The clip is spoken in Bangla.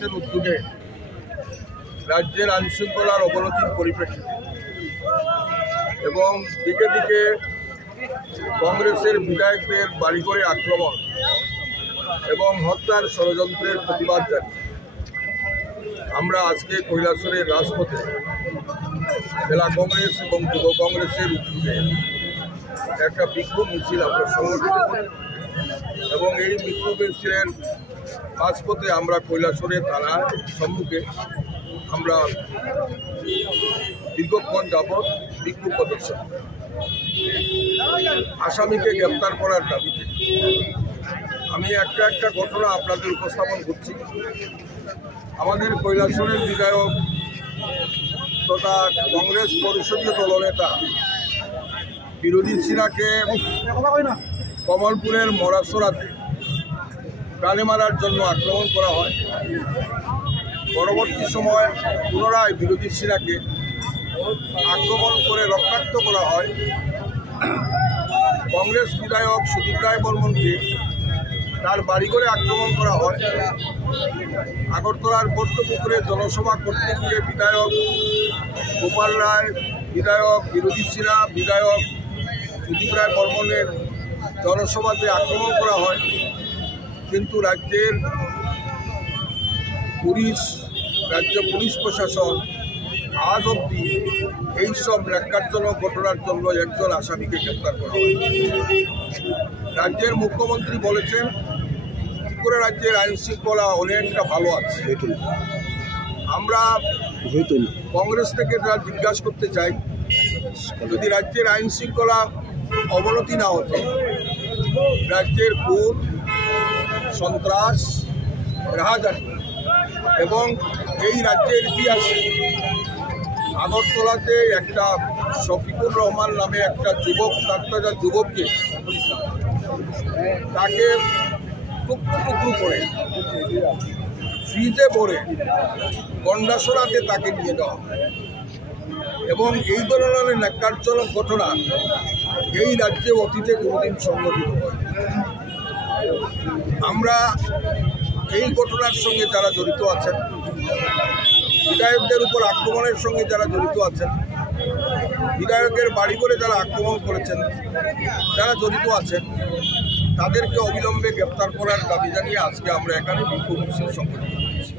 কংগ্রেসের উদ্যোগে রাজ্যের আইনশৃঙ্খলার অবনতির পরিপ্রেক্ষিতে এবং দিকে দিকে কংগ্রেসের বিধায়কদের বাড়িঘরে আক্রমণ এবং হত্যার ষড়যন্ত্রের প্রতিবাদ জানিয়ে আমরা আজকে কৈলাসহরের রাজপথে জেলা কংগ্রেস এবং যুব কংগ্রেসের উদ্যোগে একটা বিক্ষোভ মিছিল আমরা সংগঠিত করি এবং এই বিক্ষোভ মিছিলের রাজপথে আমরা কৈলাসহরের থানার সম্মুখে আমরা দীর্ঘক্ষণ যাবৎ বিক্ষোভ প্রদর্শন আসামিকে গ্রেপ্তার করার দাবিতে। আমি একটা ঘটনা আপনাদের উপস্থাপন করছি। আমাদের কৈলাসহরের বিধায়ক তথা কংগ্রেস পরিষদীয় দলনেতা বিরোধী সিনহাকে কমলপুরের মরাসরাতে প্রাণে মারার জন্য আক্রমণ করা হয়। পরবর্তী সময় পুনরায় বিরোধী সিনহাকে আক্রমণ করে রক্তাক্ত করা হয়। কংগ্রেস বিধায়ক সুদীপ রায় বর্মনকে তার বাড়িঘরে আক্রমণ করা হয়। আগরতলার বট্টপুকুরে জনসভা করতে গিয়ে বিধায়ক গোপাল রায়, বিধায়ক বিরোধী সিনহা, বিধায়ক সুদীপ রায় বর্মনের জনসভাতে আক্রমণ করা হয়। কিন্তু রাজ্যের রাজ্য পুলিশ প্রশাসন আজ অবধি এইসব ন্যাক্কারজনক ঘটনার জন্য একজন আসামিকে গ্রেপ্তার করা হয়। রাজ্যের মুখ্যমন্ত্রী বলেছেন ত্রিপুরা রাজ্যের আইন শৃঙ্খলা অনেকটা ভালো আছে। আমরা কংগ্রেস থেকে যা জিজ্ঞাসা করতে চাই, যদি রাজ্যের আইন শৃঙ্খলা অবনতি না হতো, রাজ্যের খুন, সন্ত্রাস, রাহাজানি এবং এই রাজ্যের ইতিহাসে আগরতলাতে একটা শফিকুর রহমান নামে একটা যুবককে তাকে টুকরো করে ফ্রিজে ভরে গন্ডাসরাতে তাকে নিয়ে যাওয়া এবং এই ধরনের ন্যাক্কারজনক ঘটনা এই রাজ্যে অতীতে কোনোদিন সংঘটিত হয়। আমরা এই ঘটনার সঙ্গে যারা জড়িত আছেন, বিধায়কদের উপর আক্রমণের সঙ্গে যারা জড়িত আছেন, বিধায়কের বাড়ি করে যারা আক্রমণ করেছেন, যারা জড়িত আছেন, তাদেরকে অবিলম্বে গ্রেপ্তার করার দাবি জানিয়ে আজকে আমরা এখানে বিক্ষোভ মিছিল সংগঠিত করেছি।